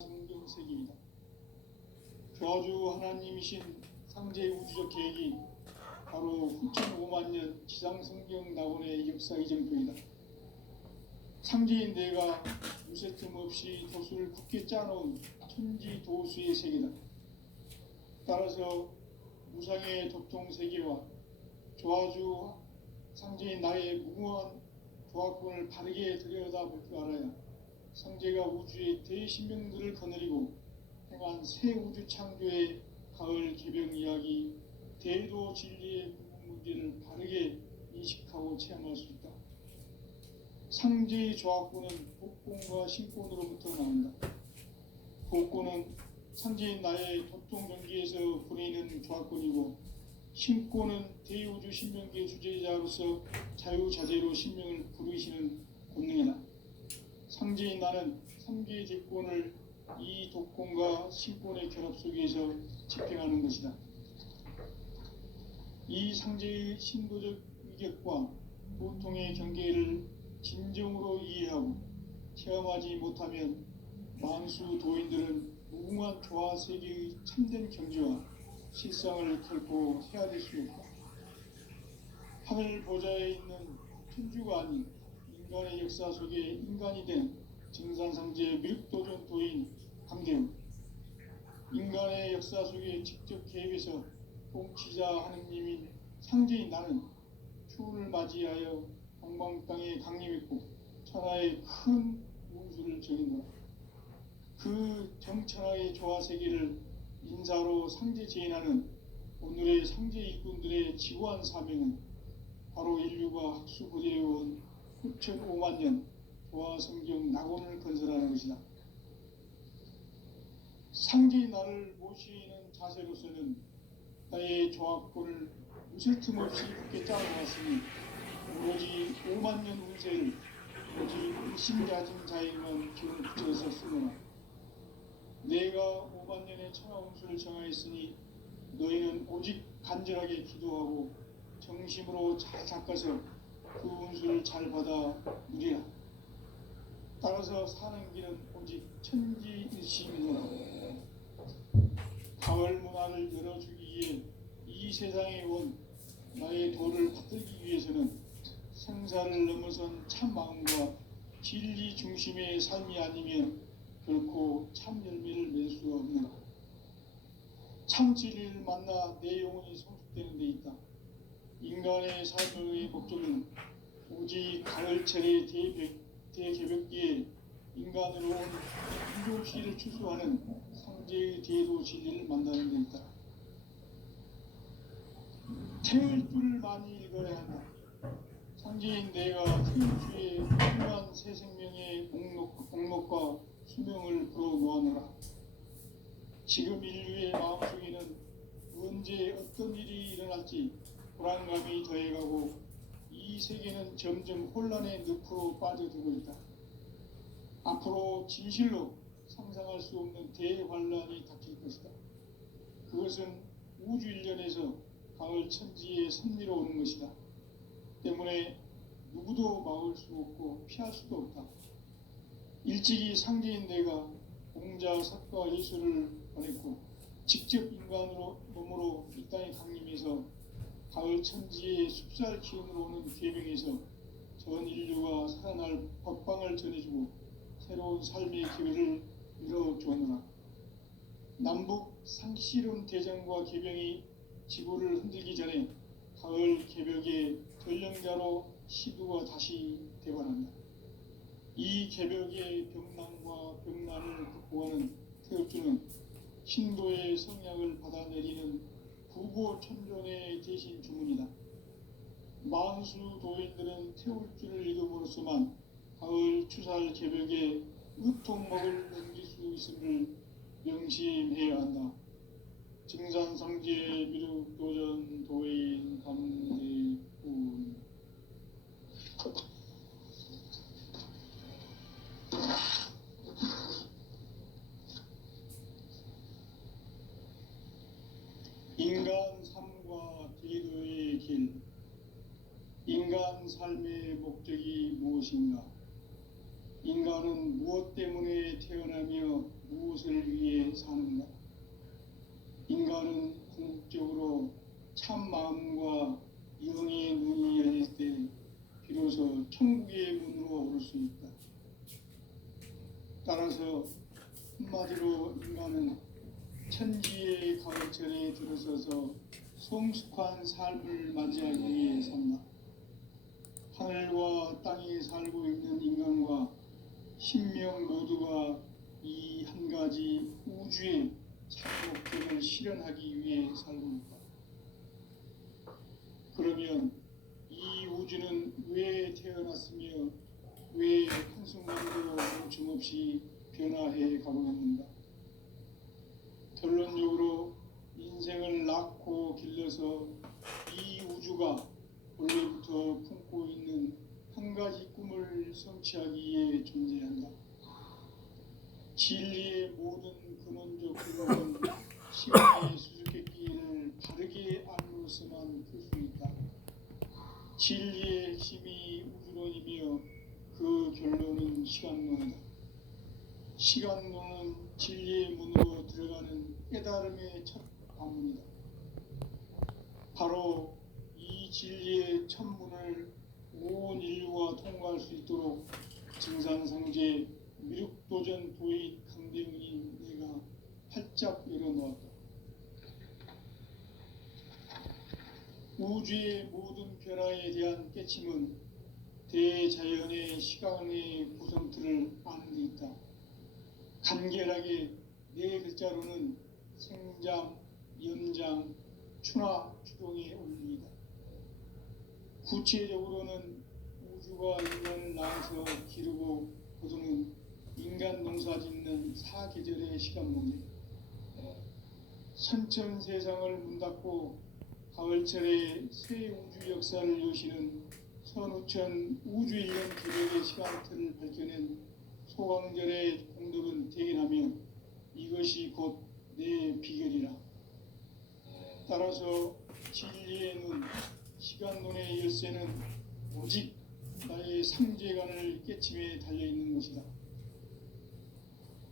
성경세계이다. 저주 하나님이신 상제 우주적 계획이 바로 9,500만 년 지상성경 낙원의 역사 이정표이다. 상제인 내가 무쇠틈 없이 도수를 굳게 짜놓은 천지 도수의 세계다. 따라서 무상의 도통 세계와 조화주 상제인 나의 무궁한 조화권을 바르게 들여다볼 줄 알아야 상제가 우주의 대신명들을 거느리고 행한 새 우주 창조의 가을 개병 이야기, 대도 진리의 문제를 바르게 인식하고 체험할 수 있다. 상제의 조합권은 복권과 신권으로부터 나온다. 복권은 상제인 나의 도통전기에서 보내는 조합권이고, 신권은 대우주 신명계 주제자로서 자유자재로 신명을 부르시는 권능이다. 상제인 나는 3개의 제권을 이 독권과 신권의 결합 속에서 집행하는 것이다. 이 상제의 신도적 위격과 보통의 경계를 진정으로 이해하고 체험하지 못하면 만수 도인들은 무궁한 조화 세계의 참된 경지와 실상을 결코 헤아릴 수 없다. 하늘 보좌에 있는 천주가 아닌 인간의 역사 속에 인간이 된 증산상제 미륵도전 도인 강대웅, 인간의 역사 속에 직접 개입해서 통치자 하느님인 상제인 나는 추운을 맞이하여 동방 땅에 강림했고 천하의 큰 운수를 정인노라. 그 정천하의 조화 세계를 인사로 상제 제인하는 오늘의 상제 일꾼들의 지구한 사명은 바로 인류가 학수고대해온 9,500만 년 조화 성경 낙원을 건설하는 것이다. 상제의 나를 모시는 자세로서는 나의 조합권을 무쇠 틈 없이 굳게 짜놓았으니 오로지 5만 년 운세를 오직 일심가진 자에게만 기운 붙여서 쓰노라. 내가 5만 년의 천하 운수를 정하였으니 너희는 오직 간절하게 기도하고 정심으로 잘 닦아서 그 운수를 잘 받아 누리라. 따라서 사는 길은 오직 천지일심이노라. 가을 문화를 열어주기 위해 이 세상에 온 나의 도를 받들기 위해서는 생사를 넘어선 참 마음과 진리 중심의 삶이 아니면 결코 참 열매를 맺을 수가 없노라. 참 진리를 만나 내 영혼이 성숙되는 데 있다. 인간의 삶의 목적은 오직 가을철의 대개벽기에 인간으로 온 인종시를 추수하는 상제의 대도 진리를 만나는 데 있다. 태울 줄을 많이 읽어야 한다. 상제인 내가 태울주의 훌륭한 새 생명의 목록과 수명을 불어놓아노라. 지금 인류의 마음속에는 언제 어떤 일이 일어날지 불안감이 더해가고 이 세계는 점점 혼란의 늪으로 빠져들고 있다. 앞으로 진실로 상상할 수 없는 대환란이 닥칠 것이다. 그것은 우주 일련에서 가을 천지의 섭리로 오는 것이다. 때문에 누구도 막을 수 없고 피할 수도 없다. 일찍이 상제인 내가 공자 석가 예수를 보냈고 직접 인간으로 몸으로 이 땅에 강림해서 가을 천지의 숲살 기운으로 오는 계명에서 전 인류가 살아날 법방을 전해주고 새로운 삶의 기회를 열어주었노라. 남북 상시론 대전과 개병이 지구를 흔들기 전에 가을 개벽의 전령자로 시두가 다시 대관한다. 이 개벽의 병난과 병난을 극복하는 태엽주는 신도의 성약을 받아내리는 부고천존의 대신 주문이다. 만수 도인들은 태울주를 읽음으로써만 가을 추살 개벽에 의통목을 넘길 수 있음을 명심해야 한다. 증산상제 미륵도전 도인 감대군. 인간 삶과 기도의 길. 인간 삶의 목적이 무엇인가? 인간은 무엇 때문에 태어나며 무엇을 참 마음과 영의 눈이 열릴 때 비로소 천국의 문으로 오를 수 있다. 따라서 한마디로 인간은 천지의 가을철에 들어서서 성숙한 삶을 맞이하기 위해 산다. 하늘과 땅에 살고 있는 인간과 신명 모두가 이 한 가지 우주의 참 목적을 실현하기 위해 살고 있다. 그러면 이 우주는 왜 태어났으며 왜 한순간도 멈춤없이 변화해 가고 있는가? 결론적으로 인생을 낳고 길러서 이 우주가 원래부터 품고 있는 한 가지 꿈을 성취하기 위해 존재한다. 진리의 모든 근원적 근원은 시간의 수수께끼를 바르게 알므로서만 풀 수 있다. 진리의 핵심이 우주론이며 그 결론은 시간론이다. 시간론은 진리의 문으로 들어가는 깨달음의 첫 관문이다. 바로 이 진리의 첫 문을 온 인류가 통과할 수 있도록 증산상제 미륵도전 도인 강대훈인 내가 활짝 열어놓았다. 우주의 모든 변화에 대한 깨침은 대자연의 시간의 구성틀을 아는 데 있다. 간결하게 네 글자로는 생장, 연장, 추나 추동의 원리이다. 구체적으로는 우주가 인간을 낳아서 기르고 거두는 인간 농사 짓는 사계절의 시간봉이다. 선천 세상을 문닫고 가을철에 새 우주 역사를 여시는 선우천 우주일년 개벽의 시간틀을 밝혀낸 소강절의 공덕은 대견하며 이것이 곧 내 비결이라. 따라서 진리의 눈, 시간론의 열쇠는 오직 나의 상제관을 깨침에 달려있는 것이다.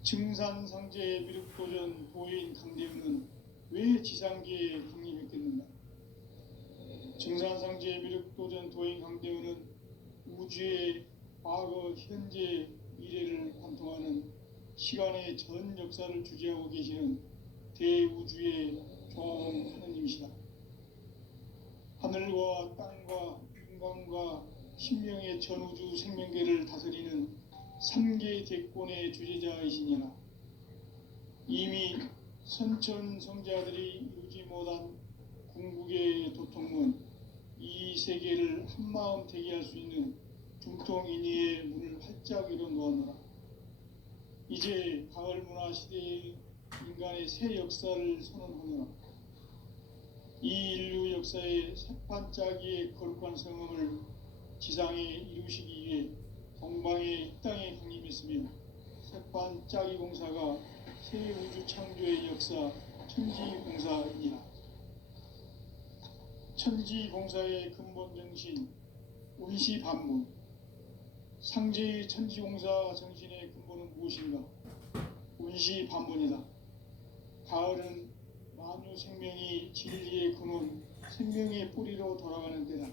증산상제 미륵도전 도인 강대훈은 왜 지상계에 강림했겠는가? 증산상제 미륵도전 도인 강대훈은 우주의 과거, 현재, 미래를 관통하는 시간의 전 역사를 주재하고 계시는 대우주의 종 하느님이시다. 하늘과 땅과 인간과 신명의 전우주 생명계를 다스리는 3개 대권의 주제자이시니라. 이미 선천성자들이 이루지 못한 궁극의 도통문, 이 세계를 한마음 되게 할 수 있는 중통인의의 문을 활짝 열어놓았노라. 이제 가을 문화 시대의 인간의 새 역사를 선언하노라. 이 인류 역사의 새판짜기의 거룩한 성함을 지상에 이루시기 위해 동방의 이 땅에 강림했으며 새판짜기 공사가 새 우주 창조의 역사 천지공사이니라. 천지공사의 근본 정신 운시반문, 상제의 천지공사 정신의 근본은 무엇인가? 운시반문이다. 가을은 만유 생명이 진리의 근원, 생명의 뿌리로 돌아가는 때다.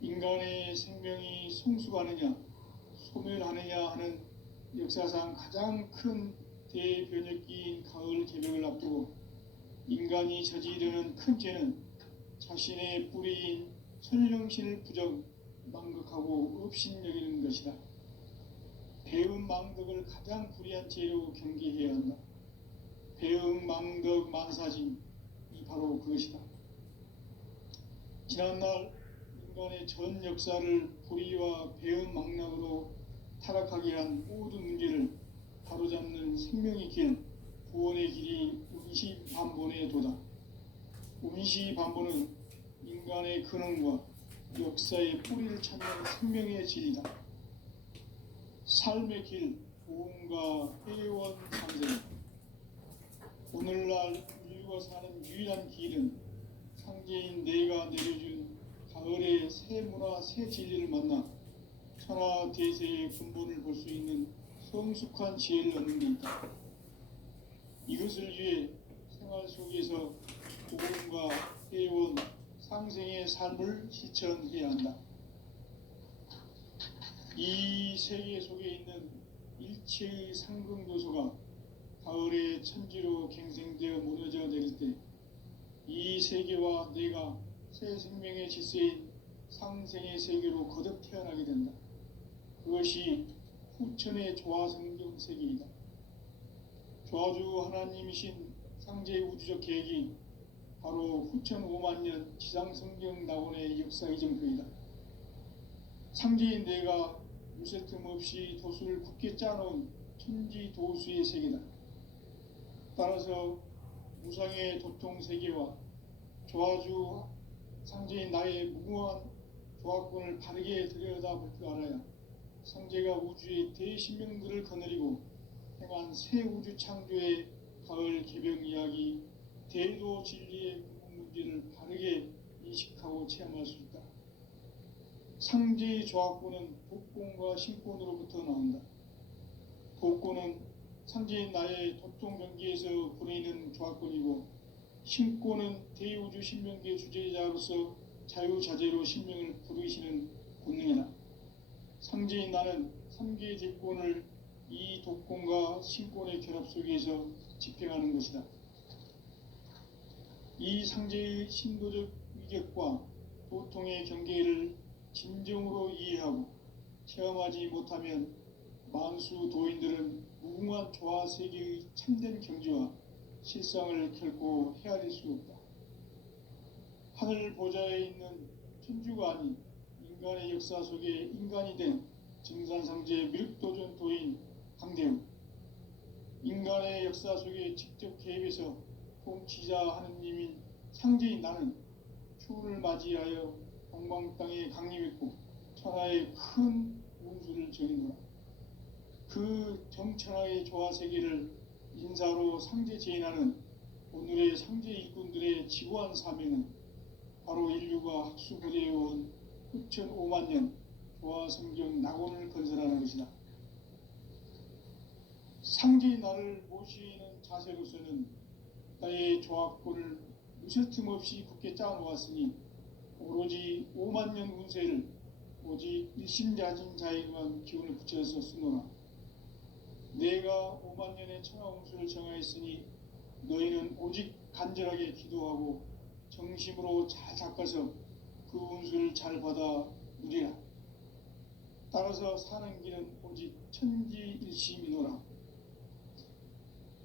인간의 생명이 성숙하느냐, 소멸하느냐 하는 역사상 가장 큰 대변혁기인 가을 개벽을 앞두고 인간이 저지르는 큰 죄는 자신의 뿌리인 설령신을 부정, 망극하고 업신여기는 것이다. 배음 망덕을 가장 불의한 죄로 경계해야 한다. 배음 망덕 만사진이 바로 그것이다. 지난날 인간의 전 역사를 불의와 배음 망락으로 타락하게 한 모든 문제를 바로잡는 생명의 길, 구원의 길이 운시반본의 도다. 운시반본은 인간의 근원과 역사의 뿌리를 찾는 생명의 진리다. 삶의 길, 보험과 회원 상생. 오늘날 인류가 사는 유일한 길은 상제인 내가 내려준 가을의 새 문화, 새 진리를 만나 천하 대세의 근본을 볼 수 있는 성숙한 지혜를 얻는 데 있다. 이것을 위해 생활 속에서 복음과 해온 상생의 삶을 실천해야 한다. 이 세계 속에 있는 일체의 상승 요소가 가을의 천지로 갱생되어 무너져 내릴 때 이 세계와 내가 새 생명의 질서인 상생의 세계로 거듭 태어나게 된다. 그것이 후천의 조화성경 세계이다. 조화주 하나님이신 상제의 우주적 계획이 바로 후천 5만 년 지상성경 낙원의 역사 이정표이다. 상제인 내가 무쇠 틈 없이 도수를 굳게 짜놓은 천지 도수의 세계다. 따라서 무상의 도통 세계와 조화주 상제인 나의 무궁한 조화권을 바르게 들여다볼 줄 알아야 상제가 우주의 대신명들을 거느리고 행한 새 우주 창조의 가을 개병 이야기, 대도 진리의 문제를 바르게 인식하고 체험할 수 있다. 상제의 조화권은 복권과 신권으로부터 나온다. 복권은 상제인 나의 도통 경기에서 부르이는 조화권이고, 신권은 대우주 신명계 주제자로서 자유자재로 신명을 부르시는 권능이다. 상제인 나는 3개의 대권을 이 독권과 신권의 결합 속에서 집행하는 것이다. 이 상제의 신도적 위격과 도통의 경계를 진정으로 이해하고 체험하지 못하면 만수 도인들은 무궁한 조화 세계의 참된 경지와 실상을 결코 헤아릴 수 없다. 하늘 보좌에 있는 천주가 아닌 인간의 역사 속에 인간이 된 증산상제 미륵도전 도인 강대우, 인간의 역사 속에 직접 개입해서 통치자 하느님인 상제인 나는 추운을 맞이하여 동방 땅에 강림했고 천하의 큰 운수를 정해놓아 그 정천하의 조화 세계를 인사로 상제 제인하는 오늘의 상제 일꾼들의 지고한 사명은 바로 인류가 학수고대해온 후천 5만 년 조화 성경 낙원을 건설하는 것이다. 상제인 나를 모시는 자세로서는 나의 조화권을 무쇠틈 없이 굳게 짜놓았으니 오로지 5만 년 운세를 오직 일심자진 자에게만 기운을 붙여서 쓰노라. 내가 5만 년의 천하 운수를 정하였으니 너희는 오직 간절하게 기도하고 정심으로 잘 닦아서 그 운수를 잘 받아 누리라. 따라서 사는 길은 오직 천지일심이노라.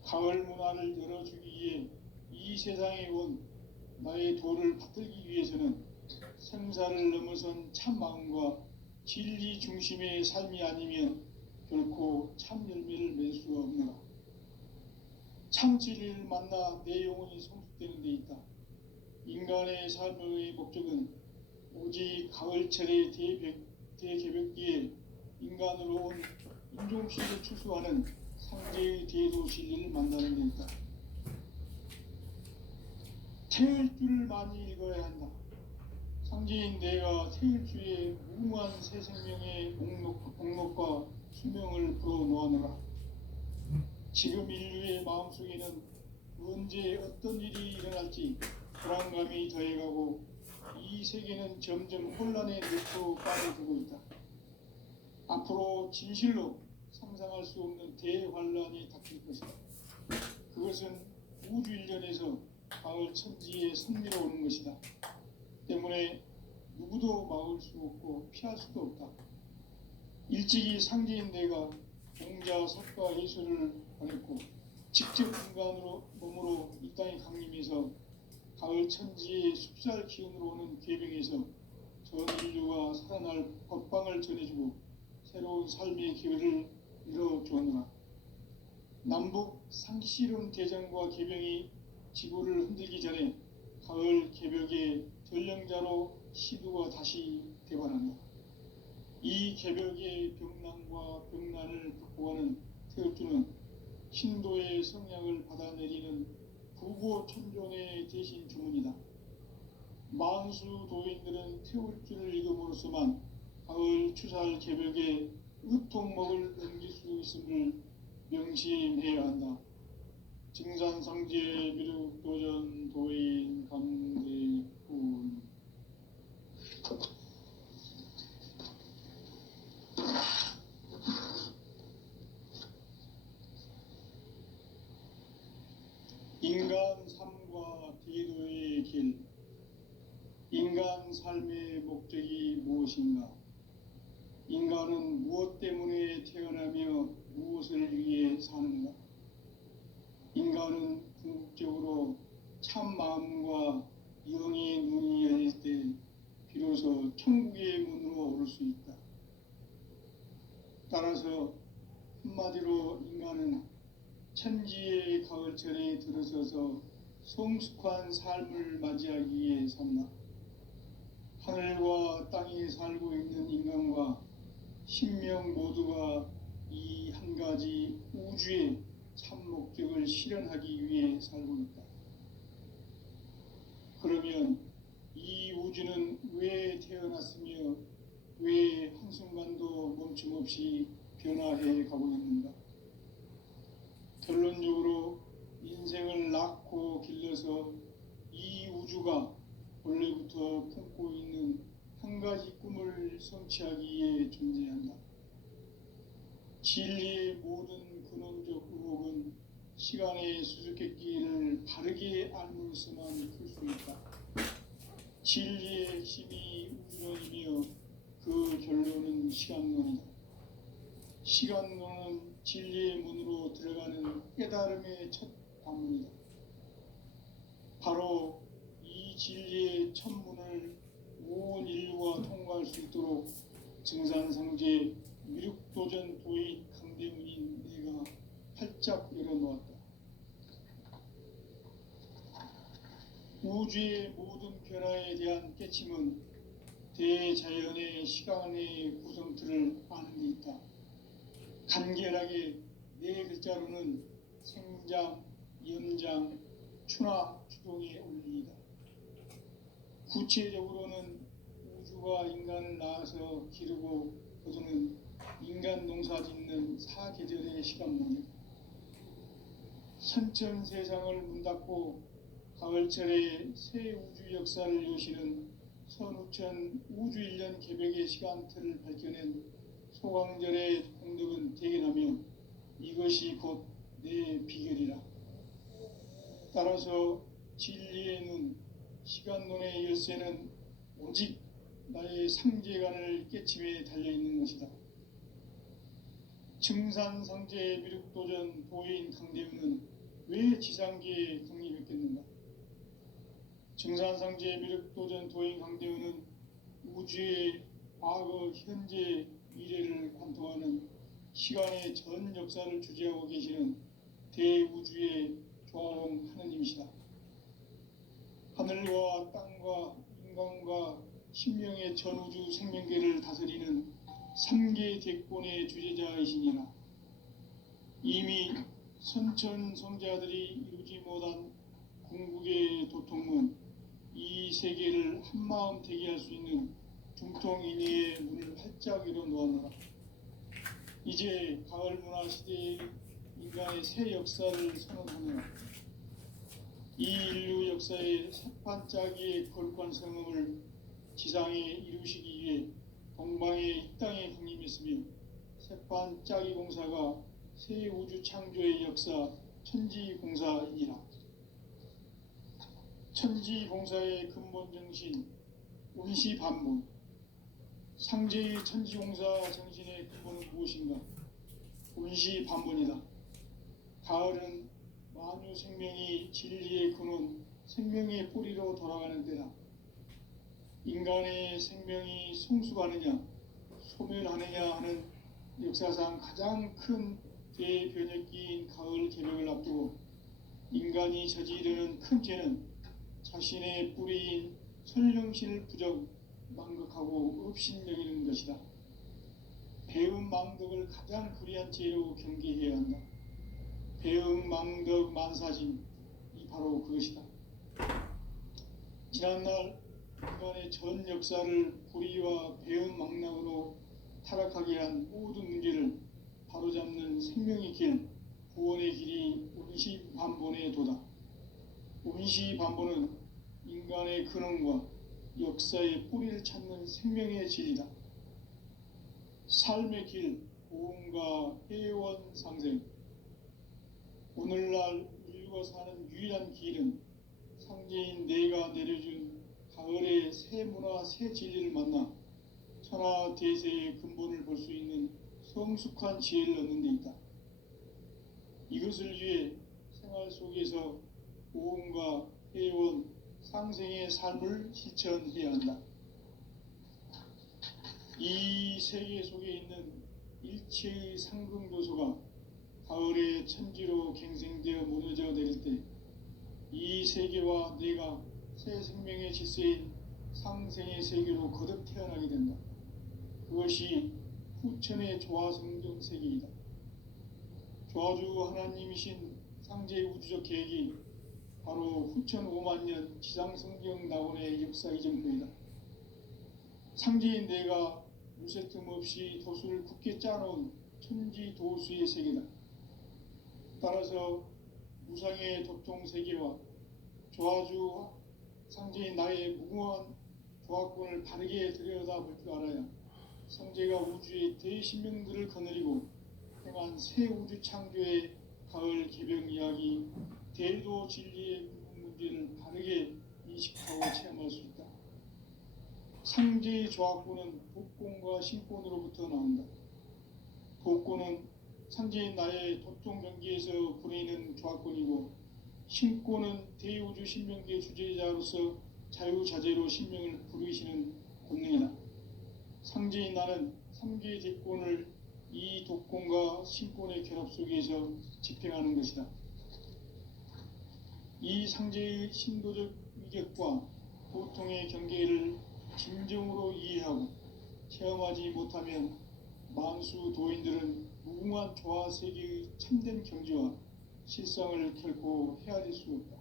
가을 문화를 열어주기 위해 이 세상에 온 나의 도를 받들기 위해서는 생사를 넘어선 참 마음과 진리 중심의 삶이 아니면 결코 참 열매를 맺을 수가 없노라. 참 진리를 만나 내 영혼이 성숙되는 데 있다. 인간의 삶의 목적은 오직 가을철의 대개벽기에 인간으로 온 인종식을 추수하는 상제의 대도 진리를 만나는 데 있다. 태일주를 많이 읽어야 한다. 상제인 내가 태일주의 무궁한 새 생명의 목록과 수명을 불어놓아노라. 지금 인류의 마음속에는 언제 어떤 일이 일어날지 불안감이 더해가고 이 세계는 점점 혼란의 늪으로 빠져들고 있다. 앞으로 진실로 상상할 수 없는 대환란이 닥칠 것이다. 그것은 우주 일련에서 가을 천지의 섭리로 오는 것이다. 때문에 누구도 막을 수 없고 피할 수도 없다. 일찍이 상제인 내가 공자, 석가, 예술을 보냈고 직접 인간으로 몸으로 이 땅에 강림해서 가을 천지의 숲살 기운으로 오는 괴병에서 전 인류가 살아날 법방을 전해주고 새로운 삶의 기회를 이뤄주었노라. 남북 상시름 대전과 개병이 지구를 흔들기 전에 가을 개벽의 전령자로 시두가 다시 대관한다. 이 개벽의 병난과 병난을 극복하는 태울주는 신도의 성향을 받아내리는 부고 천존의 대신 주문이다. 만수 도인들은 태울주를 읽음으로써만 가을 추살 개벽의 의통목을 넘길 수 있음을 명심해야 한다. 증산상제 미륵도전 도인 강대 인간 삶과 대도의 길, 인간 삶의 목적이 무엇인가? 인간은 무엇 때문에 태어나며 무엇을 위해 사는가? 인간은 궁극적으로 참 마음과 영의 눈이 열릴 때 비로소 천국의 문으로 오를 수 있다. 따라서 한마디로 인간은 천지의 가을철에 들어서서 성숙한 삶을 맞이하기 위해 산다. 하늘과 땅에 살고 있는 인간과 신명 모두가 이 한 가지 우주의 참 목적을 실현하기 위해 살고 있다. 그러면 이 우주는 왜 태어났으며 왜 한순간도 멈춤없이 변화해 가고 있는가? 결론적으로 인생을 낳고 길러서 이 우주가 원래부터 품고 있는 한 가지 꿈을 성취하기 위해 존재한다. 진리의 모든 근원적 의혹은 시간의 수수께끼를 바르게 알므로서만 풀 수 있다. 진리의 핵심이 우주론이며 그 결론은 시간론이다. 시간론은 진리의 문으로 들어가는 깨달음의 첫 관문이다. 바로 이 진리의 첫 문을 온 인류가 통과할 수 있도록 증산상제 미륵도전 도인 강대문인 내가 활짝 열어놓았다. 우주의 모든 변화에 대한 깨침은 대자연의 시간의 구성틀을 아는 데 있다. 간결하게 네 글자로는 생장, 연장, 추나 추동의 원리이다. 구체적으로는 우주가 인간을 낳아서 기르고 거두는 인간 농사 짓는 사계절의 시간문이다. 선천세상을 문닫고 가을철에 새 우주 역사를 여시는 선우천 우주 1년 개벽의 시간틀을 밝혀낸 소강절의 공덕은 대견하며 이것이 곧 내 비결이라. 따라서 진리의 눈, 시간론의 열쇠는 오직 나의 상제관을 깨침에 달려있는 것이다. 증산상제 미륵도전 도인 강대훈은 왜 지상계에 강림했겠는가? 증산상제 미륵도전 도인 강대훈은 우주의 과거, 현재, 미래를 관통하는 시간의 전 역사를 주재하고 계시는 대우주의 조화용 하느님이시다. 하늘과 땅과 인간과 신명의 전우주 생명계를 다스리는 3계 대권의 주재자이시니라. 이미 선천성자들이 이루지 못한 궁극의 도통문, 이 세계를 한마음 되게 할 수 있는 중통인의의 문을 활짝 열어놓아노라. 이제 가을 문화 시대의 인간의 새 역사를 선언하며 이 인류 역사의 새반짝이의 거룩한 성음을 지상에 이루시기 위해 동방의 이 땅에 강림했으며 새반짝이 공사가 새 우주 창조의 역사 천지공사이니라. 천지공사의 근본 정신 운시반문, 상제의 천지공사 정신의 근본은 무엇인가? 운시반문이다. 가을은 만유 생명이 진리의 근원, 생명의 뿌리로 돌아가는 때다. 인간의 생명이 성숙하느냐, 소멸하느냐 하는 역사상 가장 큰 대변혁기인 가을 개벽을 앞두고 인간이 저지르는 큰 죄는 자신의 뿌리인 설령신을 부정, 망극하고 업신여기는 것이다. 배음 망덕을 가장 불의한 죄로 경계해야 한다. 배음 망덕 만사진, 이 바로 그것이다. 지난날 인간의 전 역사를 불의와 배음 망락으로 타락하게 한 모든 문제를 바로잡는 생명의 길, 구원의 길이 운시반본의 도다. 운시반본은 인간의 근원과 역사의 뿌리를 찾는 생명의 진리다. 삶의 길, 고음과 회원 상생. 오늘날 인류가 태일주가 사는 유일한 길은 상제인 내가 내려준 가을의 새 문화 새 진리를 만나 천하대세의 근본을 볼 수 있는 성숙한 지혜를 얻는 데 있다. 이것을 위해 생활 속에서 고음과 회원, 상생의 삶을 실천해야 한다. 이 세계 속에 있는 일체의 상승조소가 가을의 천지로 갱생되어 무너져 내릴 때 이 세계와 내가 새 생명의 질서인 상생의 세계로 거듭 태어나게 된다. 그것이 후천의 조화성경 세계이다. 조화주 하나님이신 상제의 우주적 계획이 바로 후천 5만 년 지상성경 낙원의 역사 이정표이다. 상제인 내가 무쇠 틈 없이 도수를 굳게 짜놓은 천지 도수의 세계다. 따라서 무상의 도통 세계와 조화주 상제인 나의 무궁한 조화권을 바르게 들여다볼 줄 알아야 성제가 우주의 대신명들을 거느리고 행한 새 우주 창조의 가을 개병 이야기, 대도 진리의 문제를 바르게 인식하고 체험할 수 있다. 상제의 조화권은 복권과 신권으로부터 나온다. 복권은 상제인 나의 도통 경계에서 부리는 조화권이고, 신권은 대우주 신명계의 주제자로서 자유자재로 신명을 부르시는 권능이다. 상제인 나는 3개의 대권을 이 독권과 신권의 결합 속에서 집행하는 것이다. 이 상제의 신도적 위격과 보통의 경계를 진정으로 이해하고 체험하지 못하면 만수 도인들은 무궁한 조화 세계의 참된 경지와 실상을 결코 헤아릴 수 없다.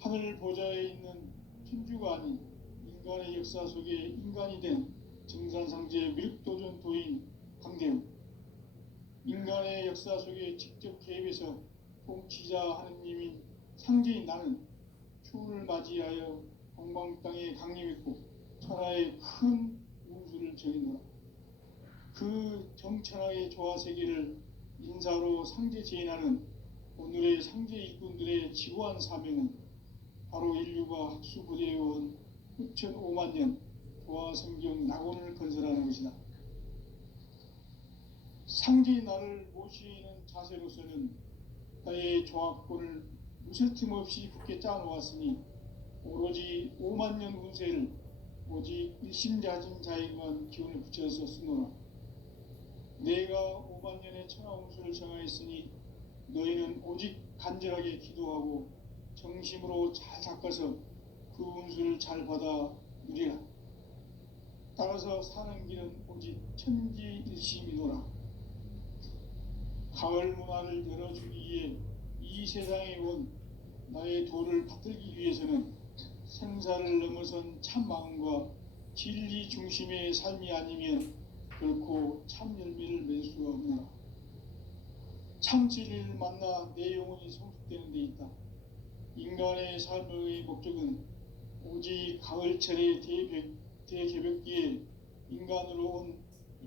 하늘 보좌에 있는 천주가 아닌 인간의 역사 속에 인간이 된 정산상제 밀도전 도인 강대우, 인간의 역사 속에 직접 개입해서 통치자 하느님인 상제인 나는 추운을 맞이하여 동방 땅에 강림했고 천하의 큰 운수를 정해놓아 그 정천하의 조화 세계를 인사로 상제 제인하는 오늘의 상제 일꾼들의 지고한 사명은 바로 인류가 학수부대해온 후천 5만 년 조화 성경 낙원을 건설하는 것이다. 상제의 나를 모시는 자세로서는 나의 조화권을 무쇠틈 없이 굳게 짜놓았으니 오로지 5만 년 운세를 오직 일심자진 자에게만 기운을 붙여서 쓰노라. 내가 5만 년의 천하 운수를 정하였으니 너희는 오직 간절하게 기도하고 정심으로 잘 닦아서 그 운수를 잘 받아 누리라. 따라서 사는 길은 오직 천지일심이노라. 가을 문화를 열어주기 위해 이 세상에 온 나의 도를 받들기 위해서는 생사를 넘어선 참 마음과 진리 중심의 삶이 아니면 결코 참 열매를 맺을 수가 없노라. 참 진리를 만나 내 영혼이 성숙되는 데 있다. 인간의 삶의 목적은 오직 가을철의 대개벽기에 인간으로 온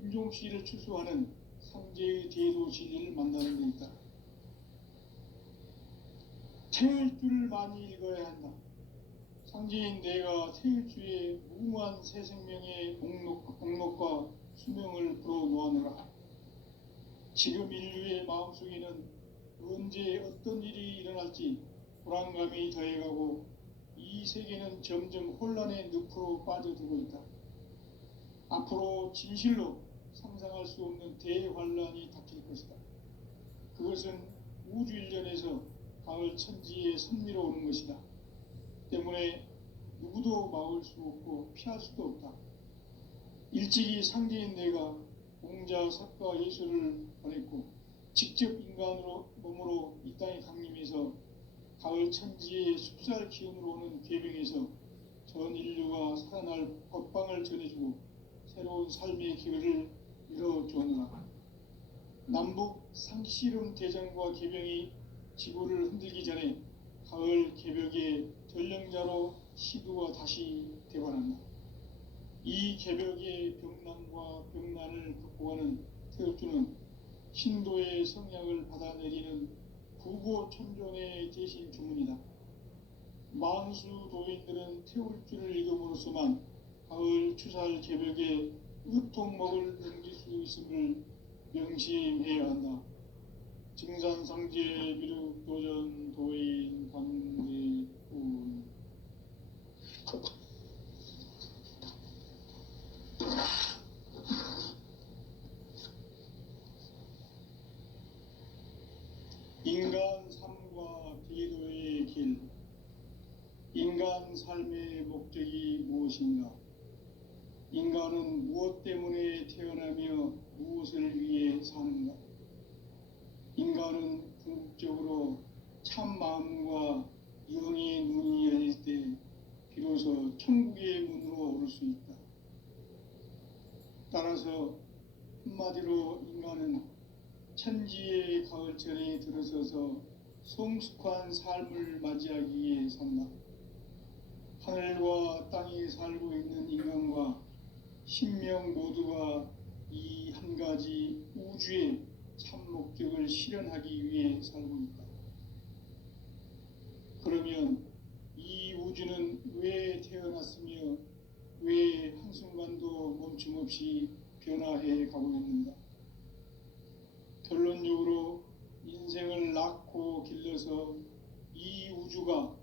인종시를 추수하는 상제의 대도 진리를 만나는 데 있다. 태일주를 많이 읽어야 한다. 상제인 내가 태일주의 무궁한 새 생명의 목록과 수명을 불어놓아노라. 지금 인류의 마음속에는 언제 어떤 일이 일어날지 불안감이 더해가고 이 세계는 점점 혼란의 늪으로 빠져들고 있다. 앞으로 진실로 상상할 수 없는 대환란이 닥칠 것이다. 그것은 우주 일련에서 가을 천지에 선미로 오는 것이다. 때문에 누구도 막을 수 없고 피할 수도 없다. 일찍이 상제인 내가 공자, 석가, 예수를 보냈고 직접 인간으로 몸으로 이 땅에 강림해서 가을 천지의 숲살 기운으로 오는 괴병에서 전 인류가 살아날 법방을 전해주고 새로운 삶의 기회를 열어주었노라. 남북 상씨름 대전과 개병이 지구를 흔들기 전에 가을 개벽의 전령자로 시두가 다시 되관한다. 이 개벽의 병난과 병난을 극복하는 태엽주는 신도의 성향을 받아내리는 구구 유고 천존의 대신 주문이다. 만수 도인들은 태울주를 읽음으로써만 가을 추살 개벽에 으통먹을 넘길 수 있음을 명심해야 한다. 증산상제 미륵도전 도인 강대훈. 인간 삶과 기도의 길. 인간 삶의 목적이 무엇인가? 인간은 무엇 때문에 태어나며 무엇을 위해 사는가? 인간은 궁극적으로 참 마음과 영의 눈이 열릴 때 비로소 천국의 문으로 오를 수 있다. 따라서 한마디로 인간은 천지의 가을철에 들어서서 성숙한 삶을 맞이하기 위해 산다. 하늘과 땅에 살고 있는 인간과 신명 모두가 이 한 가지 우주의 참 목적을 실현하기 위해 살고 있다. 그러면 이 우주는 왜 태어났으며 왜 한순간도 멈춤 없이 변화해 가고 있는가? 결론적으로 인생을 낳고 길러서 이 우주가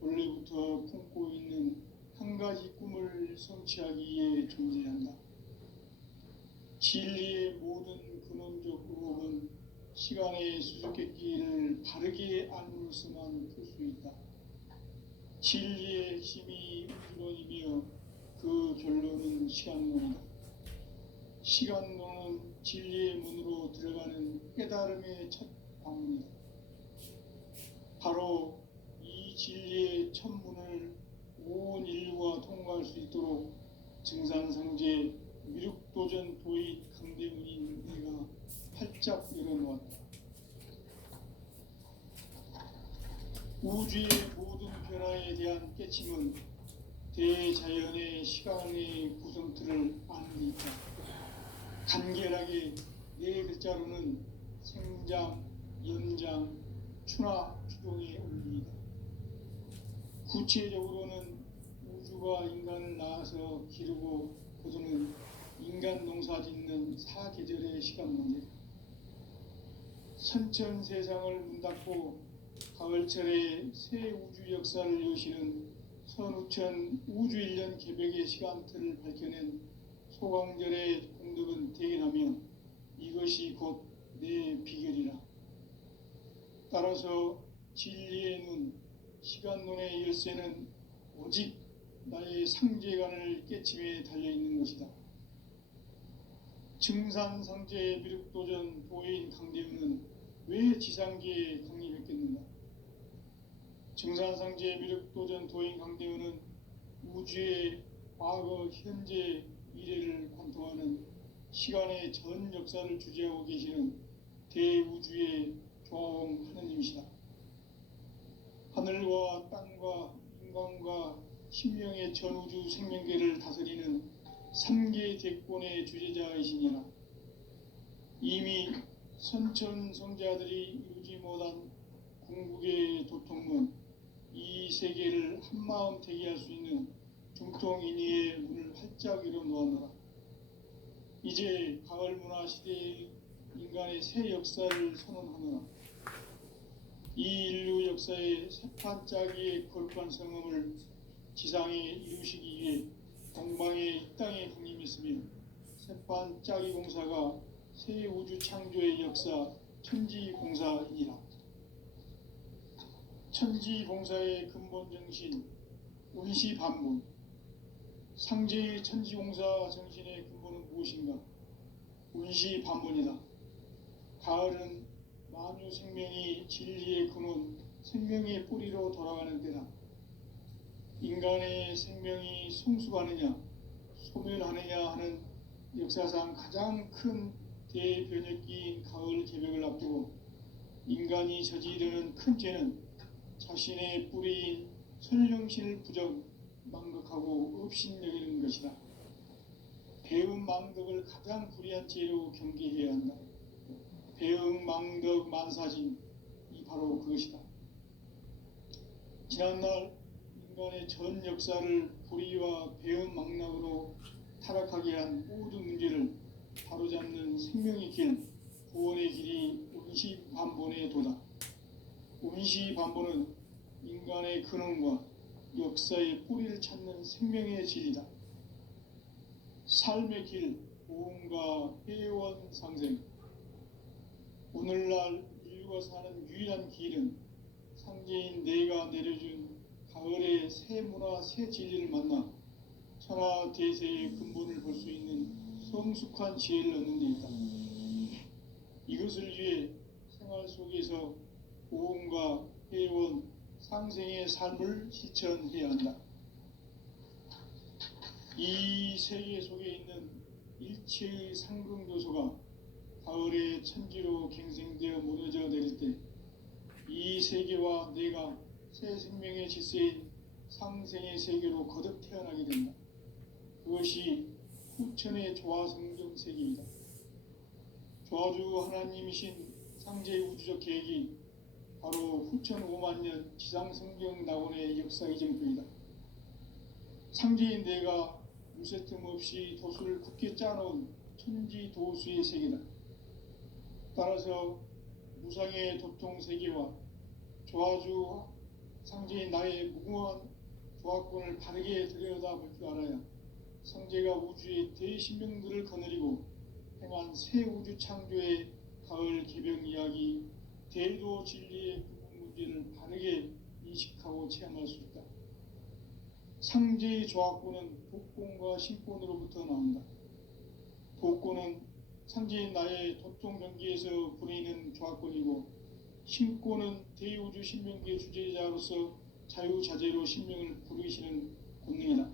원래부터 품고 있는 한 가지 꿈을 성취하기 위해 존재한다. 진리의 모든 근원적 의혹은 시간의 수수께끼를 바르게 알므로서만 풀 수 있다. 진리의 핵심이 우주론이며 그 결론은 시간론이다. 시간론은 진리의 문으로 들어가는 깨달음의 첫 방문이다. 바로 이 진리의 첫 문을 온 인류가 통과할 수 있도록 증산상제 미륵도전 도인 강대훈인 내가 활짝 열어놓았다. 우주의 모든 변화에 대한 깨침은 대자연의 시간의 구성틀을 아는 데 있다. 간결하게 네 글자로는 생장, 연장, 추나 추동의 원리이다. 구체적으로는 우주가 인간을 낳아서 기르고 거두는 인간 농사 짓는 사계절의 시간 문제다. 선천 세상을 문 닫고 가을철에 새 우주 역사를 여시는 선우천 우주 1년 개벽의 시간틀을 밝혀낸 소강절의 공덕은 대견하며 이것이 곧 내 비결이라. 따라서 진리의 눈, 시간론의 열쇠는 오직 나의 상제관을 깨침에 달려있는 것이다. 증산상제 미륵도전 도인 강대훈은 왜 지상계에 강림했겠는가? 증산상제 미륵도전 도인 강대훈은 우주의 과거, 현재, 미래를 관통하는 시간의 전 역사를 주재하고 계시는 대우주의 조화홍 하느님이시다. 하늘과 땅과 인간과 신명의 전우주 생명계를 다스리는 3계 대권의 주제자이시니라. 이미 선천성자들이 이루지 못한 궁극의 도통문, 이 세계를 한마음 되게 할 수 있는 중통인의의 문을 활짝 열어놓았노라. 이제 가을 문화 시대의 인간의 새 역사를 선언하노라. 이 인류 역사의 새판짜기의 거룩한 성음을 지상에 이루시기 위해 동방의 이 땅에 강림했으며 새판짜기 공사가 새 우주 창조의 역사 천지공사이니라. 천지공사의 근본 정신 운시반문. 상제의 천지공사 정신의 근본은 무엇인가? 운시반문이다. 가을은 만유 생명이 진리의 근원, 생명의 뿌리로 돌아가는 때다. 인간의 생명이 성숙하느냐, 소멸하느냐 하는 역사상 가장 큰 대변혁기인 가을 개벽을 앞두고 인간이 저지르는 큰 죄는 자신의 뿌리인 설령신을 부정, 망덕하고 업신여기는 것이다. 배음 망덕을 가장 불의한 죄로 경계해야 한다. 배음 망덕 만사진, 이 바로 그것이다. 지난날 인간의 전 역사를 불의와 배은망락으로 타락하게 한 모든 문제를 바로잡는 생명의 길, 구원의 길이 운시반본의 도다. 운시반본은 인간의 근원과 역사의 뿌리를 찾는 생명의 진리다. 삶의 길, 보험과 회원 상생. 오늘날 인류가 사는 유일한 길은 상제인 내가 내려준 가을의 새 문화, 새 진리를 만나 천하 대세의 근본을 볼 수 있는 성숙한 지혜를 얻는 데 있다. 이것을 위해 생활 속에서 보험과 회원, 상생의 삶을 실천해야 한다. 이 세계 속에 있는 일체의 상승교소가 가을의 천지로 갱생되어 무너져 내릴 때 이 세계와 내가 새 생명의 질서인 상생의 세계로 거듭 태어나게 된다. 그것이 후천의 조화성경 세계이다. 조화주 하나님이신 상제의 우주적 계획이 바로 후천 5만 년 지상성경 낙원의 역사 이정표이다. 상제인 내가 무쇠 틈 없이 도수를 굳게 짜놓은 천지 도수의 세계다. 따라서 무상의 도통 세계와 조화주 상제인 나의 무궁한 조화권을 바르게 들여다볼 줄 알아야 상제가 우주의 대신명들을 거느리고 행한 새 우주 창조의 가을 개병 이야기, 대도 진리의 구분 문제를 바르게 인식하고 체험할 수 있다. 상제의 조화권은 복권과 신권으로부터 나온다. 복권은 상제인 나의 도통 경계에서 부리는 조화권이고, 신권은 대우주 신명기의 주제자로서 자유자재로 신명을 부르시는 권능이다.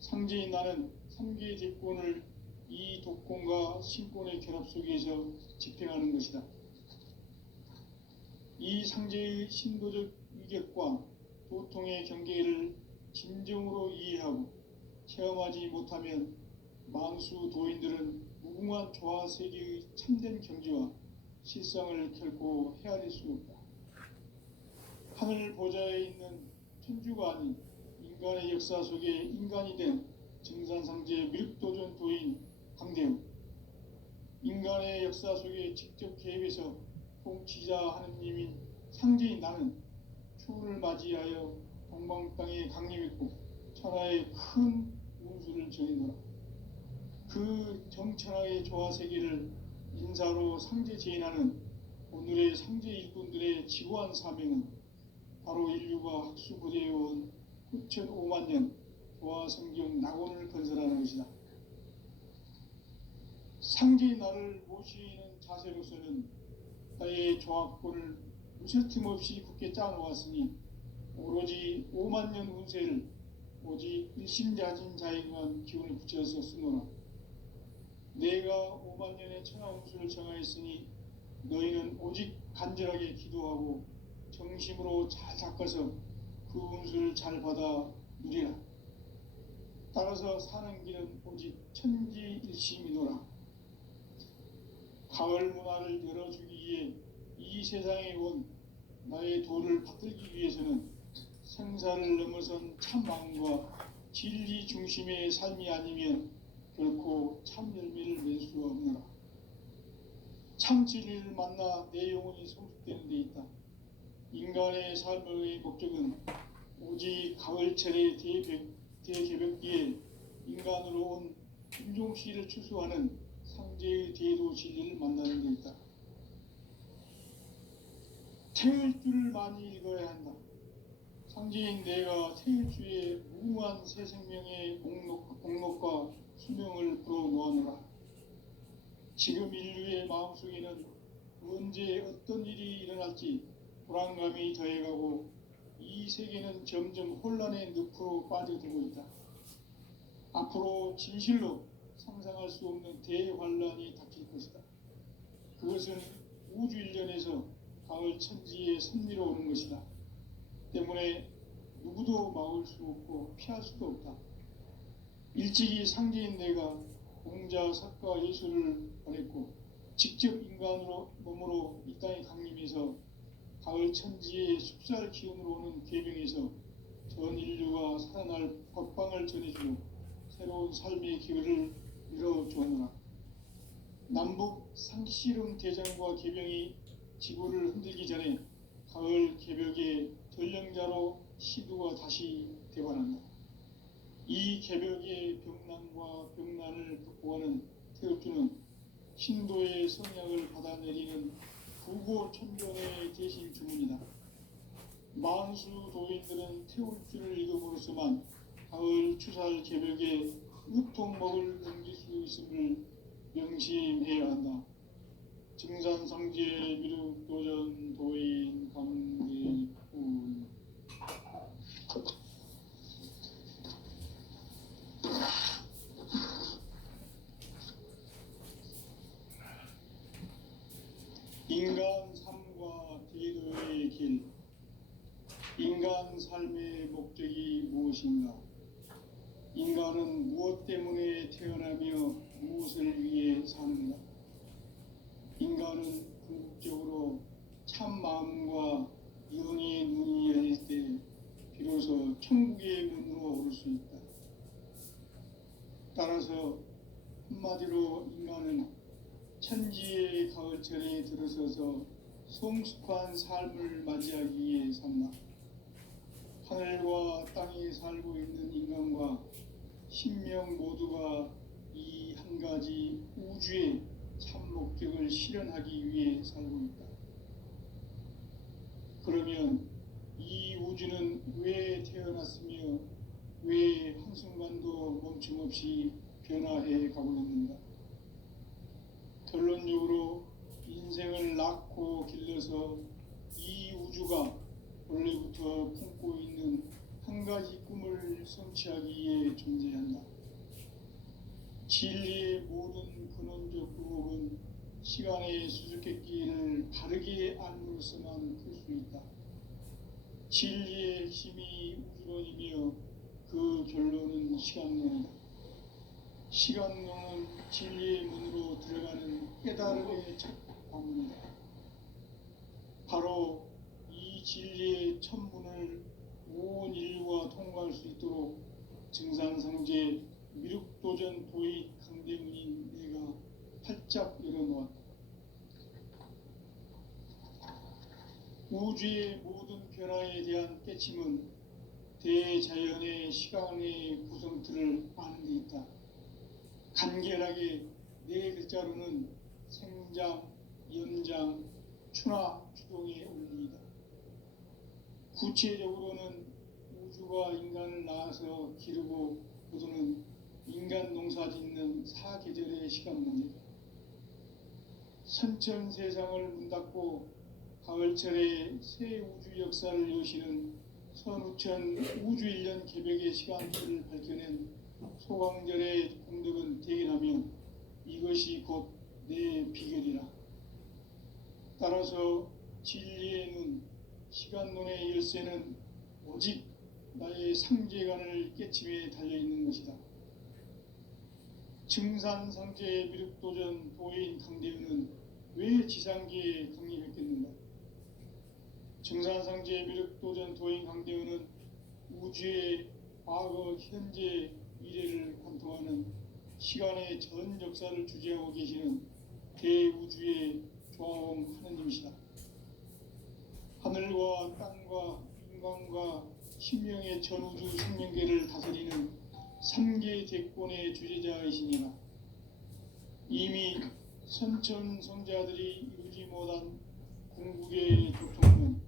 상제인 나는 3개의 대권을 이 독권과 신권의 결합 속에서 집행하는 것이다. 이 상제의 신도적 위격과 도통의 경계를 진정으로 이해하고 체험하지 못하면 만수 도인들은 무궁한 조화 세계의 참된 경지와 실상을 결코 헤아릴 수 없다. 하늘 보좌에 있는 천주가 아닌 인간의 역사 속에 인간이 된 증산상제 밀도전 도인 강대우, 인간의 역사 속에 직접 개입해서 통치자 하느님인 상제인 나는 추운을 맞이하여 동방 땅에 강림했고 천하의 큰 운수를 전이노라. 그 정천하의 조화 세계를 인사로 상제 제인하는 오늘의 상제 일꾼들의 지고한 사명은 바로 인류가 학수고대해온 9,5만 년 조화 성경 낙원을 건설하는 것이다. 상제의 나를 모시는 자세로서는 나의 조화권을 무쇠틈 없이 굳게 짜놓았으니 오로지 5만 년 운세를 오직 일심자진 자에게만 기운을 붙여서 쓰노라. 내가 5만 년의 천하 운수를 정하였으니 너희는 오직 간절하게 기도하고 정심으로 잘 닦아서 그 운수를 잘 받아 누리라. 따라서 사는 길은 오직 천지일심이노라. 가을 문화를 열어주기 위해 이 세상에 온 나의 도를 받들기 위해서는 생사를 넘어선 참 마음과 진리 중심의 삶이 아니면 결코 참 열매를 낼 수 없노라. 참 진리를 만나 내 영혼이 성숙되는 데 있다. 인간의 삶의 목적은 오직 가을철의 대개벽기에 인간으로 온 인종시를 추수하는 상제의 대도 진리를 만나는 데 있다. 태일주를 많이 읽어야 한다. 상제인 내가 태일주의 무궁한 새 생명의 목록과 수명을 불어놓아노라. 지금 인류의 마음속에는 언제 어떤 일이 일어날지 불안감이 더해가고 이 세계는 점점 혼란의 늪으로 빠져들고 있다. 앞으로 진실로 상상할 수 없는 대환란이 닥칠 것이다. 그것은 우주 일련에서 가을 천지의 섭리로 오는 것이다. 때문에 누구도 막을 수 없고 피할 수도 없다. 일찍이 상제인 내가 공자, 석가, 예수를 보냈고 직접 인간으로 몸으로 이 땅에 강림해서 가을 천지의 숲살 기운으로 오는 계명에서 전 인류가 살아날 법방을 전해주고 새로운 삶의 기회를 열어주오노라. 남북 상씨름 대전과 계명이 지구를 흔들기 전에 가을 개벽의 전령자로 시두가 다시 되관한다. 이 개벽의 병난과 병난을 극복하는 태극주는 신도의 성약을 받아내리는 구고천변의 대신 주문이다. 만수 도인들은 태울주를 읽음으로써만 가을 추살 개벽에 우통먹을 넘길 수 있음을 명심해야 한다. 증산상제 미륵도전 도인 강대군. 인간 삶과 대도의 길. 인간 삶의 목적이 무엇인가? 인간은 무엇 때문에 태어나며 무엇을 위해 사는가? 인간은 궁극적으로 참 마음과 영의 눈이 열릴 때 비로소 천국의 문으로 오를 수 있다. 따라서 한마디로 인간은 천지의 가을철에 들어서서 성숙한 삶을 맞이하기 위해 산다. 하늘과 땅에 살고 있는 인간과 신명 모두가 이 한 가지 우주의 참 목적을 실현하기 위해 살고 있다. 그러면 이 우주는 왜 태어났으며 왜 한순간도 멈춤없이 변화해 가고 있는가? 결론적으로 인생을 낳고 길러서 이 우주가 원래부터 품고 있는 한 가지 꿈을 성취하기 위해 존재한다. 진리의 모든 근원적 의혹은 시간의 수수께끼를 바르게 알므로서만 풀 수 있다. 진리의 핵심이 우주론이며 그 결론은 시간론이다. 시간론은 진리의 문으로 들어가는 깨달음의 첫 관문이다. 바로 이 진리의 첫 문을 온 인류가 통과할 수 있도록 증산상제 미륵도전 도의 강대문인 내가 활짝 열어놓았다. 우주의 모든 변화에 대한 깨침은 대자연의 시간의 구성틀을 아는 데 있다. 간결하게 네 글자로는 생장, 연장, 추나 추동의 원리이다. 구체적으로는 우주가 인간을 낳아서 기르고 거두는 인간 농사 짓는 사계절의 시간 문제다. 선천 세상을 문닫고 가을철에 새 우주 역사를 여시는 선우천 우주 1년 개벽의 시간표를 밝혀낸 소강절의 공덕은 대견하며 이것이 곧 내 비결이라. 따라서 진리의 눈, 시간론의 열쇠는 오직 나의 상제관을 깨침에 달려있는 것이다. 증산상제의 미륵도전 도인 강대은은 왜 지상계에 강림했겠는가? 증산상제의 미륵도전 도인 강대은은 우주의 과거, 현재, 미래를 관통하는 시간의 전 역사를 주재하고 계시는 대우주의 조화원 하느님이시다. 하늘과 땅과 인간과 신명의 전우주 생명계를 다스리는 3계 대권의 주제자이시니라. 이미 선천성자들이 이루지 못한 궁극의 교통은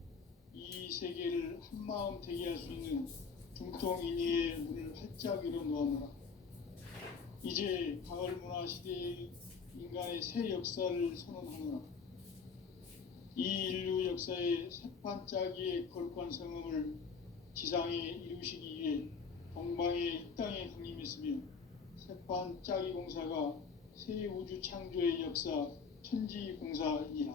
이 세계를 한마음 되게 할 수 있는 중통인의의 문을 활짝 열어놓아노라. 이제 가을 문화 시대의 인간의 새 역사를 선언하노라. 이 인류 역사의 새판짜기의 거룩한 성음을 지상에 이루시기 위해 동방의 이 땅에 강림했으며 새판짜기 공사가 새 우주 창조의 역사 천지공사이니라.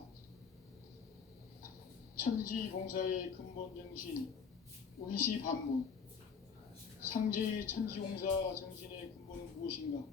천지공사의 근본 정신 운시반문. 상제의 천지공사 정신의 근본은 무엇인가?